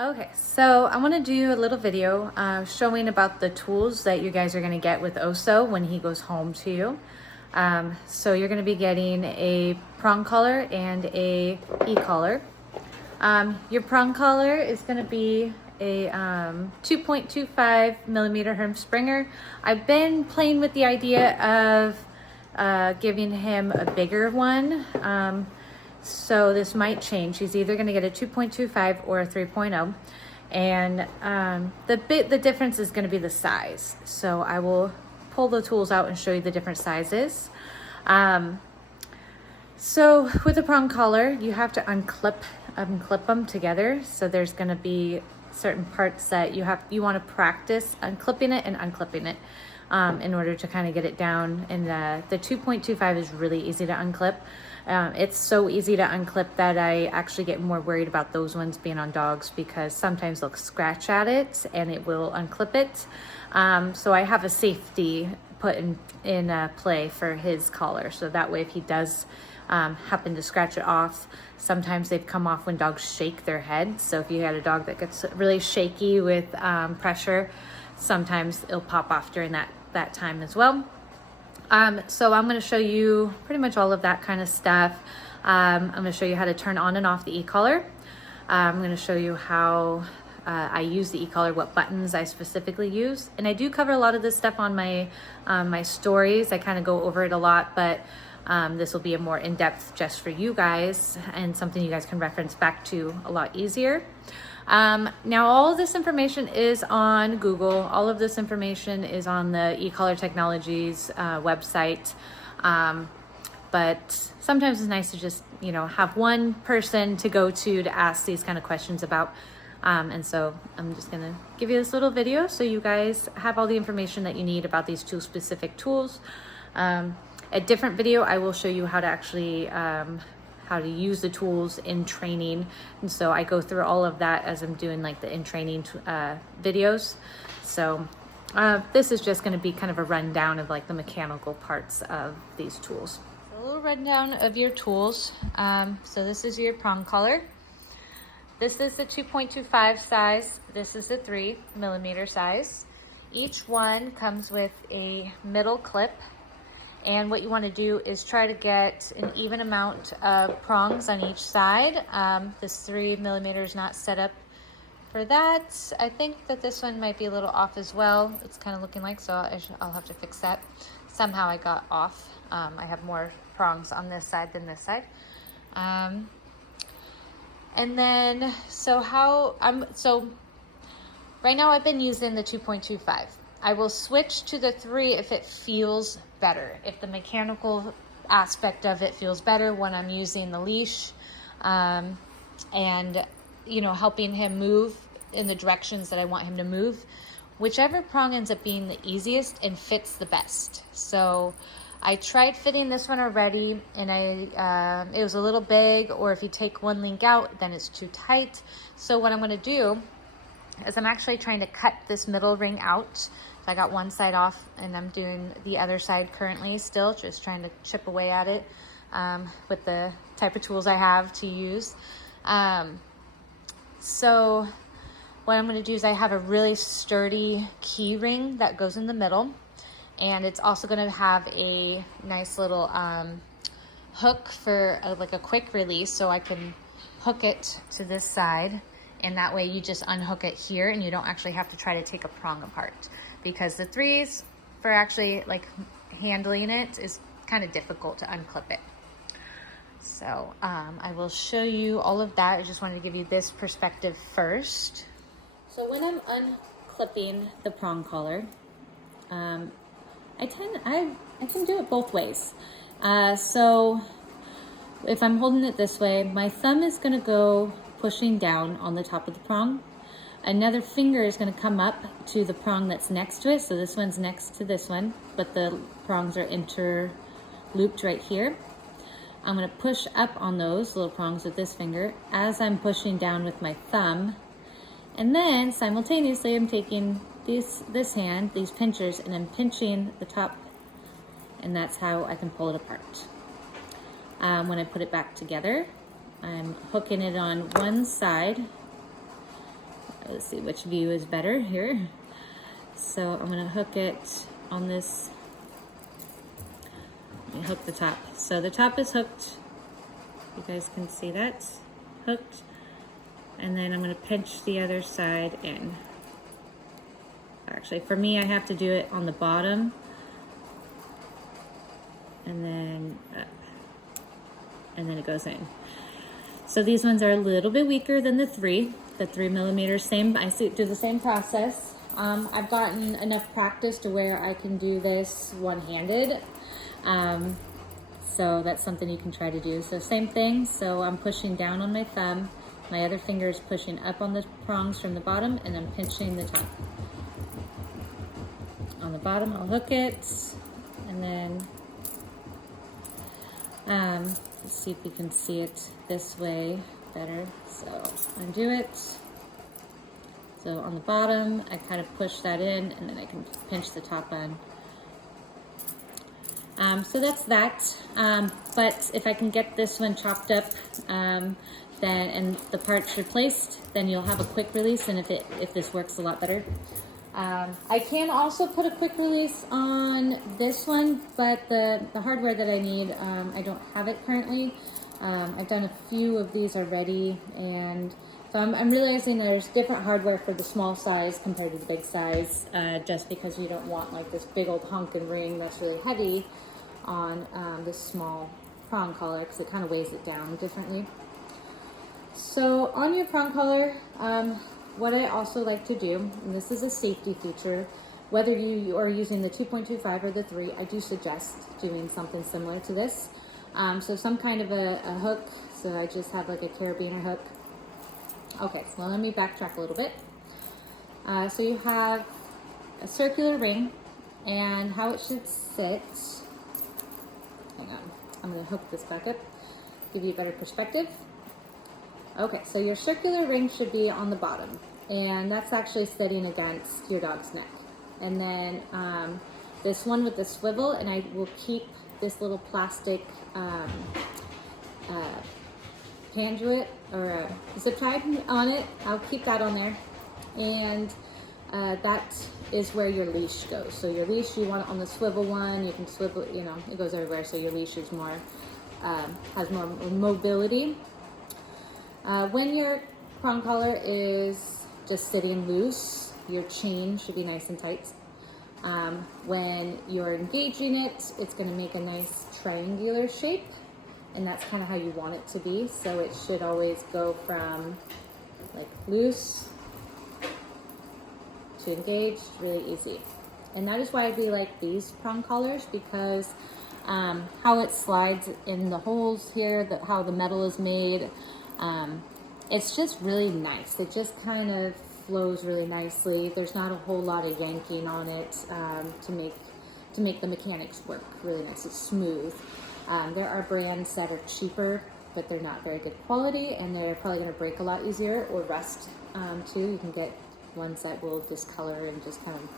Okay, so I want to do a little video showing about the tools that you guys are going to get with Oso when he goes home to you. So you're going to be getting a prong collar and a e-collar. Your prong collar is going to be a 2.25 millimeter Herm Springer. I've been playing with the idea of giving him a bigger one. So this might change. He's either going to get a 2.25 or a 3.0. And the difference is going to be the size. So I will pull the tools out and show you the different sizes. So with a prong collar, you have to unclip them together. So there's going to be certain parts that you want to practice unclipping it and unclipping it in order to kind of get it down. And the 2.25 is really easy to unclip. It's so easy to unclip that I actually get more worried about those ones being on dogs because sometimes they'll scratch at it and it will unclip it. So I have a safety put in play for his collar. So that way if he does happen to scratch it off, sometimes they've come off when dogs shake their head. So if you had a dog that gets really shaky with pressure, sometimes it'll pop off during that time as well. So I'm going to show you pretty much all of that kind of stuff. I'm going to show you how to turn on and off the e-collar. I'm going to show you how I use the e-collar, what buttons I specifically use. And I do cover a lot of this stuff on my stories. I kind of go over it a lot, but this will be a more in-depth just for you guys and something you guys can reference back to a lot easier. Now all of this information is on Google. All of this information is on the Ecollar Technologies website. But sometimes it's nice to just, have one person to go to ask these kind of questions about. And so I'm just gonna give you this little video so you guys have all the information that you need about these two specific tools. A different video, I will show you how to actually how to use the tools in training. And so I go through all of that as I'm doing like the in training videos. So this is just gonna be kind of a rundown of like the mechanical parts of these tools. A little rundown of your tools. So this is your prong collar. This is the 2.25 size. This is the 3 millimeter size. Each one comes with a middle clip. And what you want to do is try to get an even amount of prongs on each side. This 3 millimeter is not set up for that. I think that this one might be a little off as well. It's kind of looking like, so I'll have to fix that. Somehow I got off. I have more prongs on this side than this side. And then, so right now I've been using the 2.25. I will switch to the 3 if it feels better, if the mechanical aspect of it feels better when I'm using the leash and helping him move in the directions that I want him to move. Whichever prong ends up being the easiest and fits the best. So I tried fitting this one already and it was a little big, or if you take one link out then it's too tight. So what I'm going to do is I'm actually trying to cut this middle ring out. So I got one side off and I'm doing the other side currently still, just trying to chip away at it with the type of tools I have to use. So what I'm going to do is I have a really sturdy key ring that goes in the middle, and it's also going to have a nice little hook for like a quick release, so I can hook it to this side. And that way you just unhook it here and you don't actually have to try to take a prong apart, because the 3s for actually like handling it is kind of difficult to unclip it. So I will show you all of that. I just wanted to give you this perspective first. So when I'm unclipping the prong collar, I can do it both ways. So if I'm holding it this way, my thumb is going to go pushing down on the top of the prong. Another finger is going to come up to the prong that's next to it. So this one's next to this one, but the prongs are interlooped right here. I'm going to push up on those little prongs with this finger as I'm pushing down with my thumb. And then simultaneously I'm taking this hand, these pinchers, and I'm pinching the top, and that's how I can pull it apart. When I put it back together, I'm hooking it on one side let's see which view is better here. So I'm gonna hook it on this, let me hook the top. So the top is hooked, you guys can see that, hooked. And then I'm gonna pinch the other side in. Actually, for me, I have to do it on the bottom and then up, and then it goes in. So these ones are a little bit weaker than the 3 millimeters, same, I do the same process. I've gotten enough practice to where I can do this one-handed. So that's something you can try to do. So same thing, so I'm pushing down on my thumb, my other finger is pushing up on the prongs from the bottom, and I'm pinching the top. On the bottom, I'll hook it, and then let's see if you can see it this way better. So undo it. So on the bottom, I kind of push that in, and then I can pinch the top on. So that's that. But if I can get this one chopped up, then and the parts replaced, then you'll have a quick release. And if this works a lot better. I can also put a quick release on this one, but the hardware that I need, I don't have it currently. I've done a few of these already, and so I'm realizing there's different hardware for the small size compared to the big size, just because you don't want like this big old honking ring that's really heavy on this small prong collar, because it kind of weighs it down differently. So on your prong collar, what I also like to do, and this is a safety feature, whether you are using the 2.25 or the 3, I do suggest doing something similar to this. So some kind of a hook, so I just have like a carabiner hook. Okay, so let me backtrack a little bit. So you have a circular ring, and how it should sit, hang on, I'm gonna hook this back up, give you a better perspective. Okay, so your circular ring should be on the bottom, and that's actually sitting against your dog's neck. And then this one with the swivel, and I will keep this little plastic panduit or zip tie on it. I'll keep that on there, and that is where your leash goes. So your leash, you want it on the swivel one. You can swivel, you know, it goes everywhere. So your leash is more has more mobility. When your prong collar is just sitting loose, your chain should be nice and tight. When you're engaging it, it's going to make a nice triangular shape, and that's kind of how you want it to be. So it should always go from like loose to engaged, really easy. And that is why we like these prong collars, because how it slides in the holes here, how the metal is made, it's just really nice. It just kind of flows really nicely. There's not a whole lot of yanking on it to make the mechanics work really nice. It's smooth. There are brands that are cheaper, but they're not very good quality, and they're probably going to break a lot easier or rust too. You can get ones that will discolor and just kind of,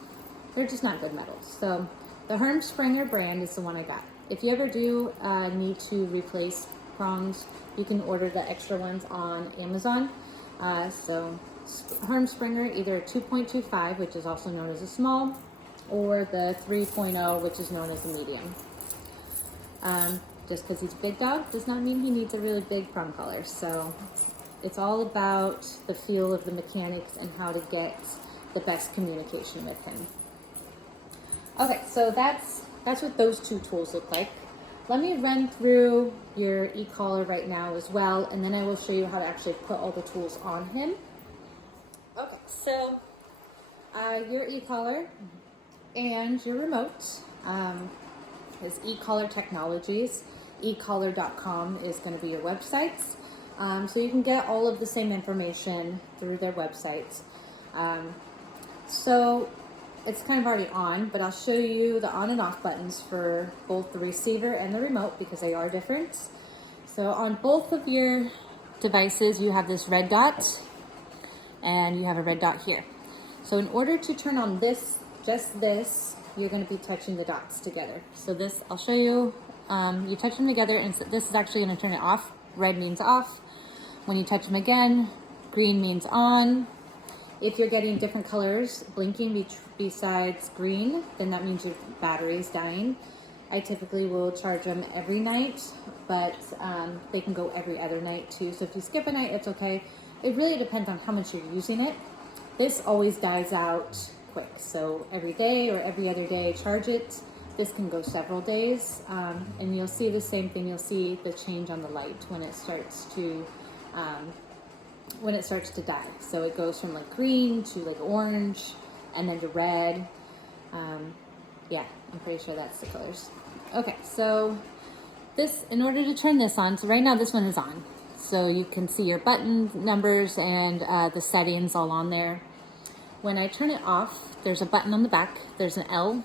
they're just not good metals. So the Hermspringer brand is the one I got. If you ever do need to replace prongs, you can order the extra ones on Amazon. So Hermspringer, either 2.25, which is also known as a small, or the 3.0, which is known as a medium. Just because he's a big dog does not mean he needs a really big prong collar. So it's all about the feel of the mechanics and how to get the best communication with him. Okay, so that's what those two tools look like. Let me run through your Ecollar right now as well, and then I will show you how to actually put all the tools on him. Okay, so your Ecollar and your remote is Ecollar Technologies. Ecollar.com is going to be your websites. So you can get all of the same information through their websites. So it's kind of already on, but I'll show you the on and off buttons for both the receiver and the remote, because they are different. So on both of your devices, you have this red dot, and you have a red dot here. So in order to turn on this, just this, you're going to be touching the dots together. So this, I'll show you, you touch them together, and this is actually going to turn it off. Red means off. When you touch them again, green means on, If you're getting different colors blinking besides green, then that means your battery is dying. I typically will charge them every night, but they can go every other night too. So if you skip a night, it's okay. It really depends on how much you're using it. This always dies out quick. So every day or every other day, charge it. This can go several days, and you'll see the same thing. You'll see the change on the light when it starts to die. So it goes from like green to like orange, and then to red. Yeah, I'm pretty sure that's the colors. Okay, so this, in order to turn this on, so right now this one is on. So you can see your button numbers and the settings all on there. When I turn it off, there's a button on the back. There's an L.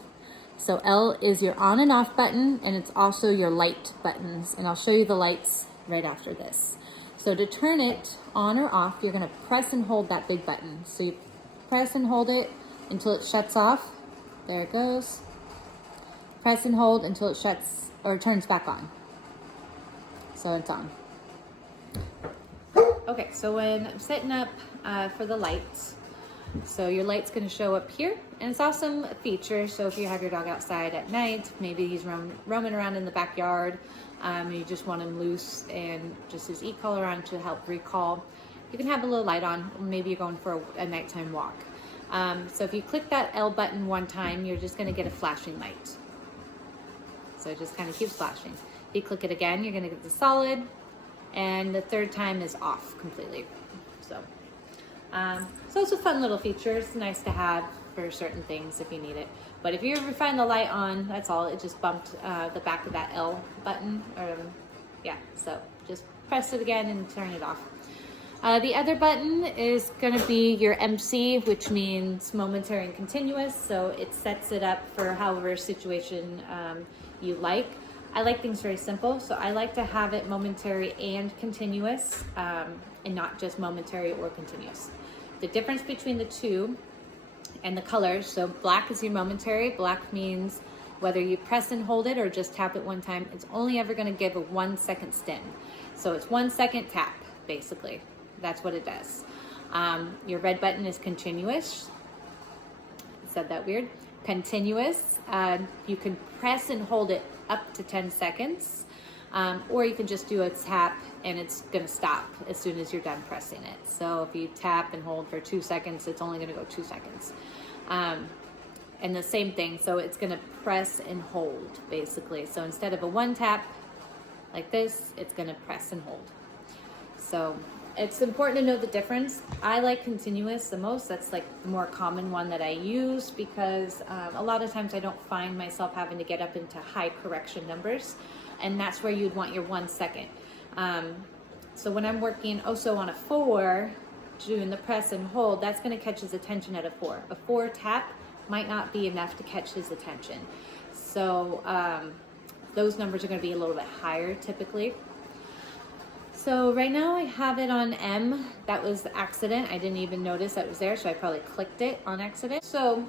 So L is your on and off button, and it's also your light buttons. And I'll show you the lights right after this. So to turn it on or off, you're gonna press and hold that big button. So you press and hold it until it shuts off. There it goes. Press and hold until it shuts or turns back on. So it's on. Okay, so when I'm setting up for the lights, so your light's gonna show up here, and it's awesome feature. So if you have your dog outside at night, maybe he's roaming around in the backyard, and you just want him loose and just his Ecollar on to help recall, you can have a little light on. Maybe you're going for a nighttime walk. So if you click that L button one time, you're just gonna get a flashing light. So it just kind of keeps flashing. If you click it again, you're gonna get the solid, and the third time is off completely. So it's a fun little feature. It's nice to have for certain things if you need it. But if you ever find the light on, that's all. It just bumped the back of that L button. Yeah, so just press it again and turn it off. The other button is going to be your MC, which means momentary and continuous. So it sets it up for however situation you like. I like things very simple, so I like to have it momentary and continuous, and not just momentary or continuous. The difference between the two and the colors, so black is your momentary. Black means whether you press and hold it or just tap it one time, it's only ever going to give a 1 second stim. So it's 1 second tap, basically. That's what it does. Your red button is continuous. I said that weird. Continuous. You can press and hold it up to 10 seconds, or you can just do a tap and it's gonna stop as soon as you're done pressing it. So if you tap and hold for 2 seconds, it's only gonna go 2 seconds. And the same thing, so it's gonna press and hold, basically. So instead of a one tap like this, it's gonna press and hold. So it's important to know the difference. I like continuous the most. That's like the more common one that I use, because a lot of times I don't find myself having to get up into high correction numbers, and that's where you'd want your 1 second. So when I'm working also on a 4, doing the press and hold, that's gonna catch his attention at a 4. A 4 tap might not be enough to catch his attention. So those numbers are gonna be a little bit higher typically. So right now I have it on M. That was the accident. I didn't even notice that was there, so I probably clicked it on accident. So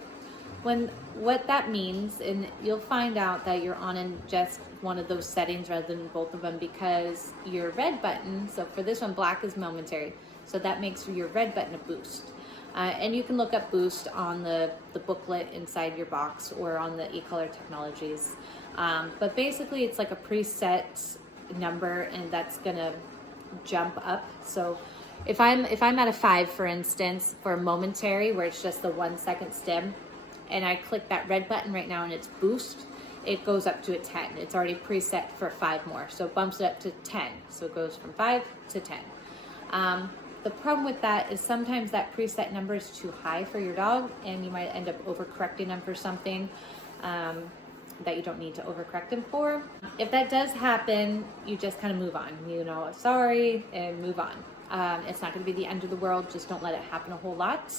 what that means, and you'll find out that you're on in just one of those settings rather than both of them, because your red button, so for this one, black is momentary, so that makes your red button a boost. And you can look up boost on the booklet inside your box or on the Ecollar Technologies. But basically it's like a preset number, and that's gonna jump up. So if I'm at a 5, for instance, for a momentary where it's just the 1 second stim, and I click that red button right now and it's boost, it goes up to a 10. It's already preset for 5 more, so it bumps it up to 10. So it goes from 5 to 10. The problem with that is sometimes that preset number is too high for your dog, and you might end up overcorrecting them for something that you don't need to overcorrect them for. If that does happen, you just kind of move on. You know, sorry, and move on. It's not going to be the end of the world. Just don't let it happen a whole lot.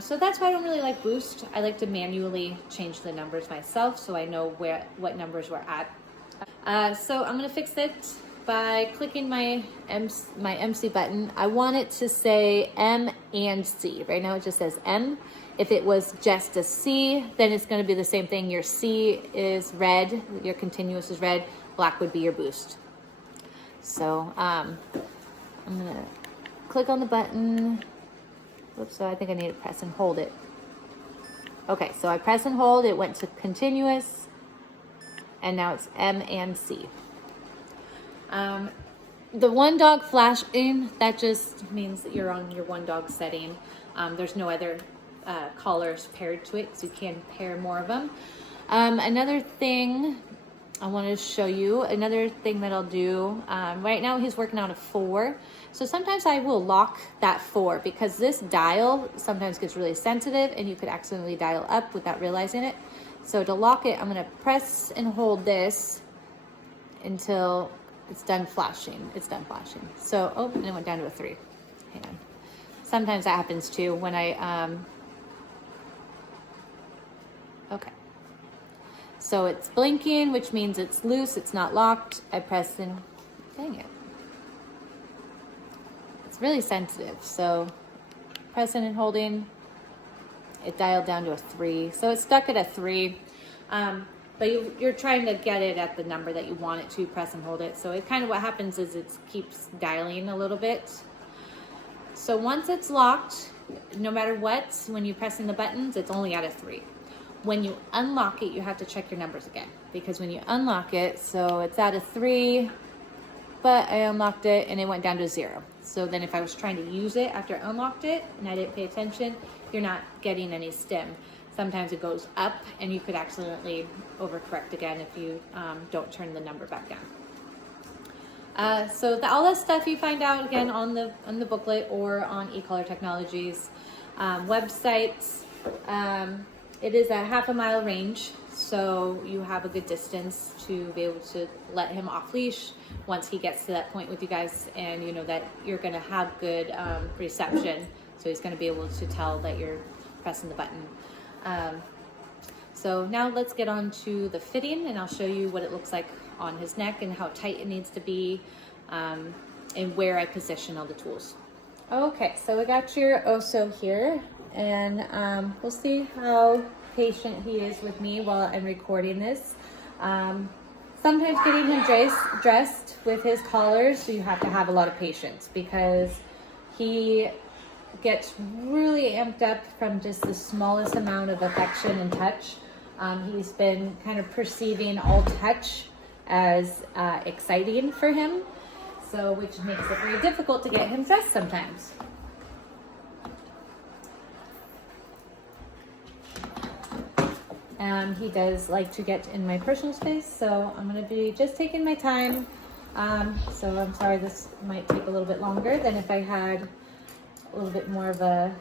So that's why I don't really like boost. I like to manually change the numbers myself, so I know what numbers we're at. So I'm going to fix it by clicking my MC button. I want it to say M and C. Right now it just says M. If it was just a C, then it's going to be the same thing. Your C is red, your continuous is red, black would be your boost. So I'm going to click on the button, Oops, so I think I need to press and hold it. Okay, so I press and hold, it went to continuous, and now it's M and C. The one dog flashing, that just means that you're on your one dog setting. There's no other collars paired to it, so you can pair more of them. Another thing I wanted to show you, another thing that I'll do, right now he's working on a 4. So sometimes I will lock that 4 because this dial sometimes gets really sensitive and you could accidentally dial up without realizing it. So to lock it, I'm gonna press and hold this until it's done flashing. It's done flashing. So, oh, and it went down to a 3. Hang on. Sometimes that happens too when I, okay. So it's blinking, which means it's loose, it's not locked. I press and, dang it. It's really sensitive. So pressing and holding, it dialed down to a 3. So it's stuck at a 3. But you're trying to get it at the number that you want it to, press and hold it. So it kind of what happens is it keeps dialing a little bit. So once it's locked, no matter what, when you're pressing the buttons, it's only at a 3. When you unlock it, you have to check your numbers again. Because when you unlock it, so it's at a 3, but I unlocked it and it went down to 0. So then if I was trying to use it after I unlocked it and I didn't pay attention, you're not getting any stim. Sometimes it goes up and you could accidentally overcorrect again if you don't turn the number back down. So all that stuff you find out again on the booklet or on Ecollar Technologies websites. It is a half a mile range, so you have a good distance to be able to let him off leash once he gets to that point with you guys, and you know that you're going to have good reception, so he's going to be able to tell that you're pressing the button. So now let's get on to the fitting, and I'll show you what it looks like on his neck and how tight it needs to be, and where I position all the tools. Okay, so we got your Oso here, and we'll see how patient he is with me while I'm recording this. Sometimes getting him dressed with his collars, so you have to have a lot of patience because he gets really amped up from just the smallest amount of affection and touch. He's been kind of perceiving all touch as exciting for him, so which makes it very difficult to get him dressed sometimes. He does like to get in my personal space, so I'm going to be just taking my time. So I'm sorry this might take a little bit longer than if I had a little bit more of a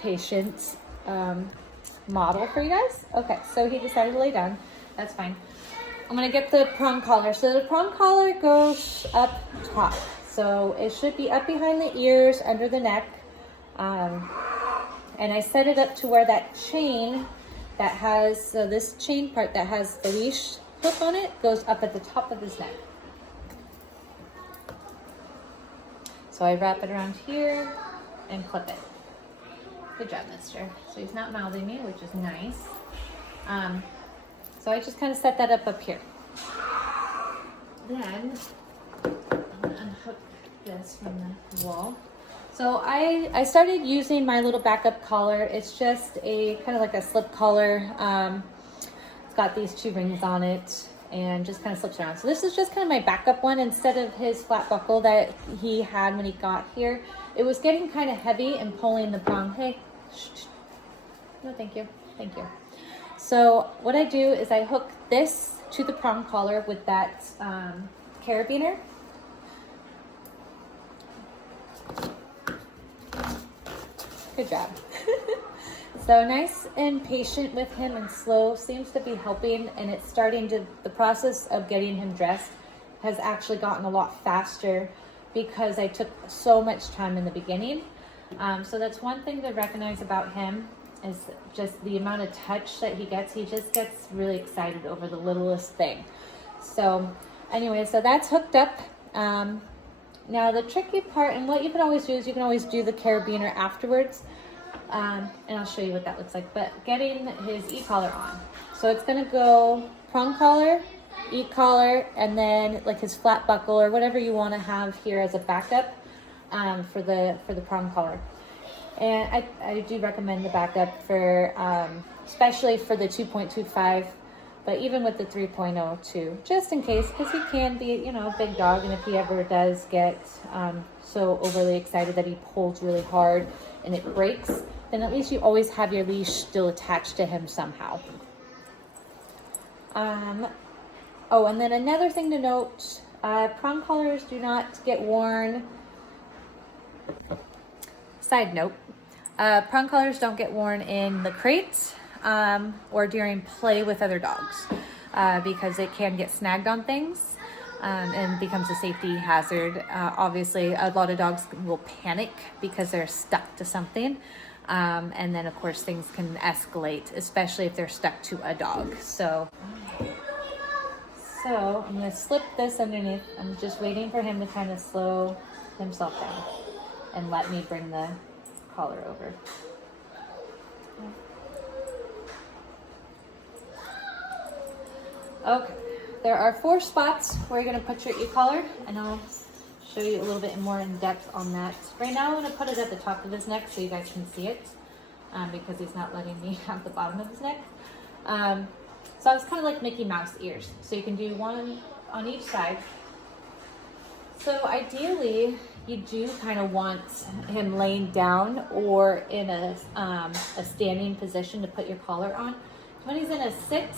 patient model for you guys. Okay, so he decided to lay down. That's fine. I'm going to get the prong collar. So the prong collar goes up top. So it should be up behind the ears, under the neck. And I set it up to where that chain that has, so this chain part that has the leash hook on it goes up at the top of his neck. So I wrap it around here and clip it. Good job, mister. So he's not mouthing me, which is nice. So I just kind of set that up here. Then I'm gonna unhook this from the wall. So I started using my little backup collar. It's just a kind of like a slip collar. It's got these 2 rings on it and just kind of slips around. So this is just kind of my backup one instead of his flat buckle that he had when he got here. It was getting kind of heavy and pulling the prong. Hey, shh. No, thank you. Thank you. So what I do is I hook this to the prong collar with that carabiner. Good job. So nice and patient with him and slow seems to be helping, and it's starting to, the process of getting him dressed has actually gotten a lot faster because I took so much time in the beginning. So that's one thing to recognize about him is just the amount of touch that he gets. He just gets really excited over the littlest thing. So anyway, so that's hooked up. Now the tricky part, and what you can always do is you can always do the carabiner afterwards, and I'll show you what that looks like, but getting his e-collar on. So it's gonna go prong collar, e-collar, and then like his flat buckle or whatever you wanna have here as a backup for the prong collar. And I do recommend the backup for, especially for the 2.25, but even with the 3.0 too, just in case, because he can be, you know, a big dog. And if he ever does get so overly excited that he pulls really hard and it breaks, then at least you always have your leash still attached to him somehow. Oh, and then another thing to note, prong collars do not get worn. Side note, prong collars don't get worn in the crate or during play with other dogs because it can get snagged on things and becomes a safety hazard. Obviously, a lot of dogs will panic because they're stuck to something. And then, of course, things can escalate, especially if they're stuck to a dog. So I'm going to slip this underneath. I'm just waiting for him to kind of slow himself down and let me bring the collar over. Okay, there are 4 spots where you're going to put your e-collar, and I'll show you a little bit more in depth on that. Right now I'm going to put it at the top of his neck so you guys can see it because he's not letting me have the bottom of his neck. So it's kind of like Mickey Mouse ears. So you can do one on each side. So ideally, you do kind of want him laying down or in a standing position to put your collar on. When he's in a sit,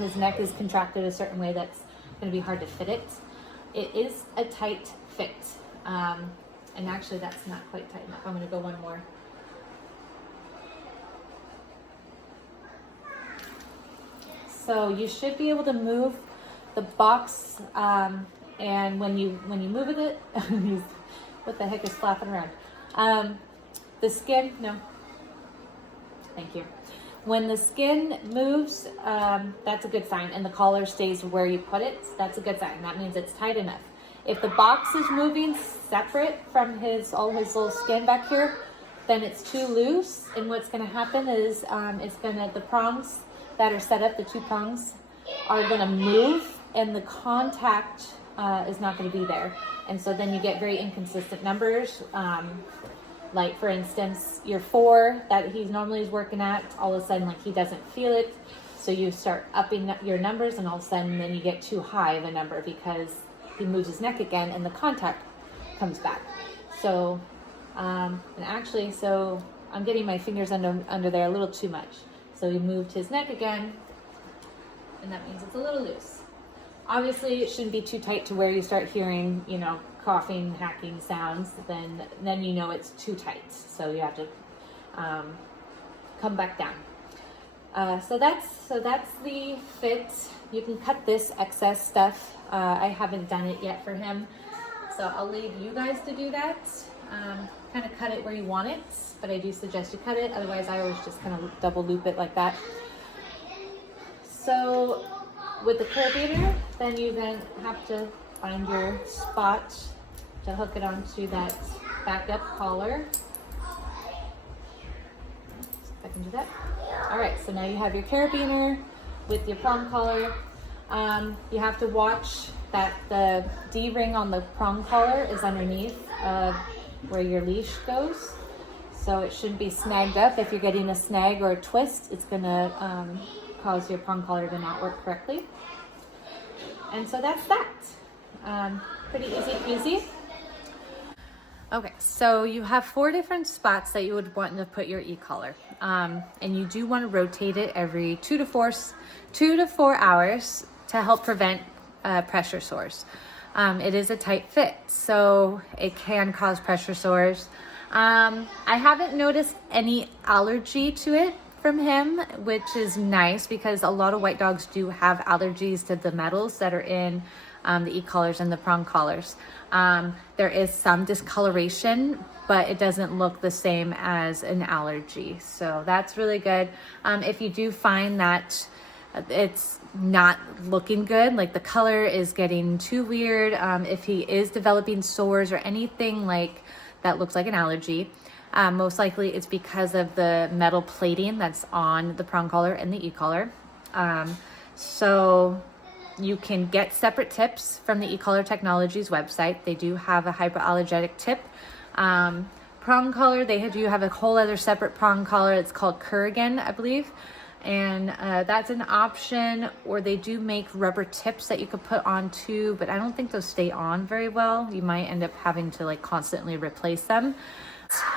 his neck is contracted a certain way that's going to be hard to fit it. It is a tight fit. And actually, that's not quite tight enough. I'm going to go one more. So you should be able to move the box, and when you move it, what the heck is flapping around? The skin, no. Thank you. When the skin moves, that's a good sign, and the collar stays where you put it. That's a good sign. That means it's tight enough. If the box is moving separate from all his little skin back here, then it's too loose. And what's going to happen is the prongs that are set up, the 2 prongs, are going to move, and the contact is not going to be there. And so then you get very inconsistent numbers. Like for instance, your 4 that he's normally working at, all of a sudden like he doesn't feel it. So you start upping your numbers, and all of a sudden then you get too high of a number because he moves his neck again and the contact comes back. So, and actually, so I'm getting my fingers under there a little too much. So he moved his neck again, and that means it's a little loose. Obviously, it shouldn't be too tight to where you start hearing, you know, coughing, hacking sounds. Then you know it's too tight. So you have to come back down. So that's the fit. You can cut this excess stuff. I haven't done it yet for him, so I'll leave you guys to do that. Kind of cut it where you want it, but I do suggest you cut it. Otherwise, I always just kind of double loop it like that. So with the carabiner, then you have to find your spot to hook it onto that backup collar. If I can do that. All right, so now you have your carabiner with your prong collar. You have to watch that the D-ring on the prong collar is underneath where your leash goes. So it shouldn't be snagged up. If you're getting a snag or a twist, it's gonna cause your prong collar to not work correctly. And so that's that. Pretty easy peasy. Okay, so you have 4 different spots that you would want to put your e-collar. And you do want to rotate it every 2 to 4 hours to help prevent pressure sores. It is a tight fit, so it can cause pressure sores. I haven't noticed any allergy to it from him, which is nice because a lot of white dogs do have allergies to the metals that are in the e-collars and the prong collars. There is some discoloration, but it doesn't look the same as an allergy. So that's really good. If you do find that it's not looking good, like the color is getting too weird, if he is developing sores or anything like that looks like an allergy, most likely it's because of the metal plating that's on the prong collar and the e-collar. So you can get separate tips from the Ecollar Technologies website. They do have a hypoallergenic tip, prong collar, you have a whole other separate prong collar. It's called Kurgan, I believe. And that's an option, or they do make rubber tips that you could put on too, but I don't think those stay on very well. You might end up having to like constantly replace them.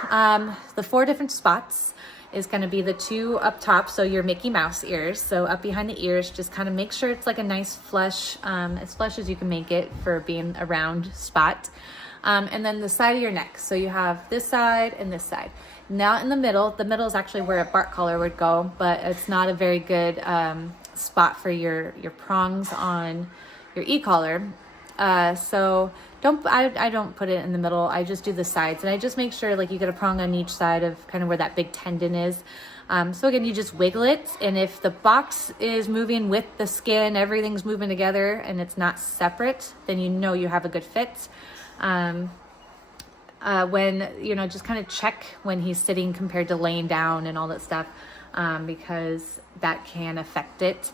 The 4 different spots is going to be the 2 up top, so your Mickey Mouse ears. So up behind the ears, just kind of make sure it's like a nice flush, as flush as you can make it for being a round spot. And then the side of your neck. So you have this side and this side. Now in the middle is actually where a bark collar would go, but it's not a very good spot for your prongs on your e-collar. So I don't put it in the middle. I just do the sides, and I just make sure like you get a prong on each side of kind of where that big tendon is. So again, you just wiggle it, and if the box is moving with the skin, everything's moving together and it's not separate, then you know you have a good fit. When, you know, just kind of check when he's sitting compared to laying down and all that stuff, because that can affect it.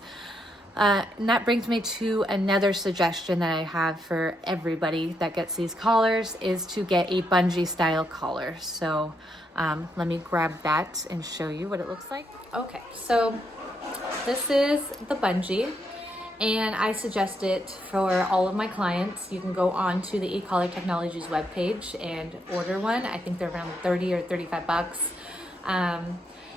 And that brings me to another suggestion that I have for everybody that gets these collars, is to get a bungee style collar. So let me grab that and show you what it looks like. Okay, so this is the bungee, and I suggest it for all of my clients. You can go on to the Ecollar Technologies webpage and order one. I think they're around 30 or 35 bucks.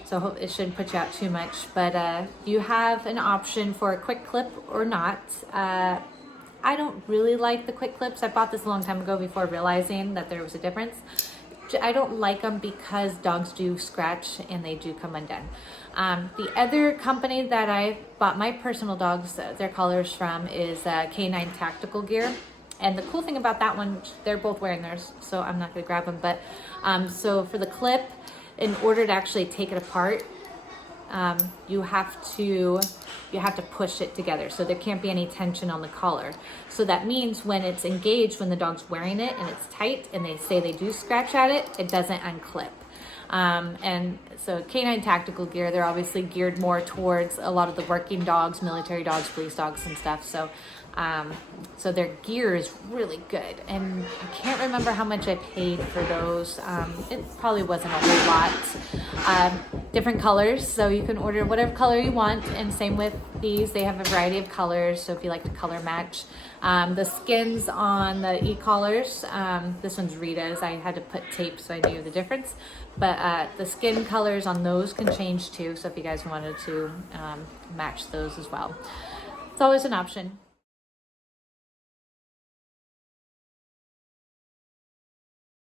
So it shouldn't put you out too much, but you have an option for a quick clip or not. I don't really like the quick clips. I bought this a long time ago before realizing that there was a difference. I don't like them because dogs do scratch and they do come undone. The other company that I bought my personal dogs their collars from is K9 Tactical Gear. And the cool thing about that one, they're both wearing theirs, so I'm not gonna grab them, but so for the clip, in order to actually take it apart, you have to push it together, so there can't be any tension on the collar. So that means when it's engaged, when the dog's wearing it and it's tight and they say they do scratch at it, it doesn't unclip. And so K9 Tactical Gear, they're obviously geared more towards a lot of the working dogs, military dogs, police dogs and stuff. So so their gear is really good, and I can't remember how much I paid for those. It probably wasn't a whole lot. Different colors, so you can order whatever color you want, and same with these. They have a variety of colors, so if you like to color match. The skins on the e-collars, this one's Rita's. I had to put tape so I knew the difference, but the skin colors on those can change too, so if you guys wanted to match those as well, it's always an option.